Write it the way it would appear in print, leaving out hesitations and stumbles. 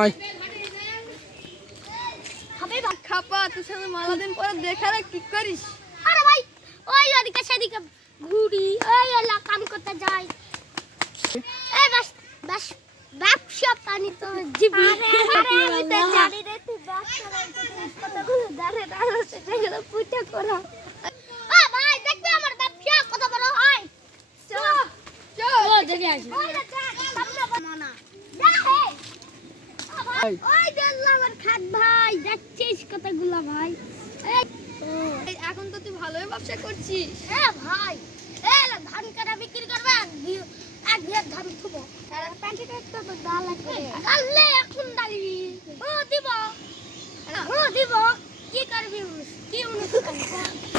আয় হবে বা খাপা তুই সামনে মালা দিন পরে দেখারে কি করিস? আরে ভাই ওই ওদিকে সেদিকে ঘুরি ওই ওলা কাম করতে যাই। এই বাস বাস ব্যবসা পানি তো জিবি। আরে আমি তো জানি রে তুই ব্যবসা কতগুলো দাঁড়ে দাঁড়ে সেগুলো পুঁতে করো। ভাই দেখবি আমার ব্যবসা কত বড় হয়। চল চল ও দেখে আসি। ওই দেখ সামনে মানা যা হে ভাই ওই দেখলাম আমার খাট ভাই দেখছিস কতগুলো ভাই। এই এখন তো তুই ভালোই ব্যবসা করছিস। হ্যাঁ ভাই এই ধান কাটা বিক্রি করবেন এক বিঘা ধান থুবো আর প্যাকেটে তো ডাল লাগবে ডাললে এখন ডালি ও দিব ও দিব কি করবি কি অনুষ্ঠান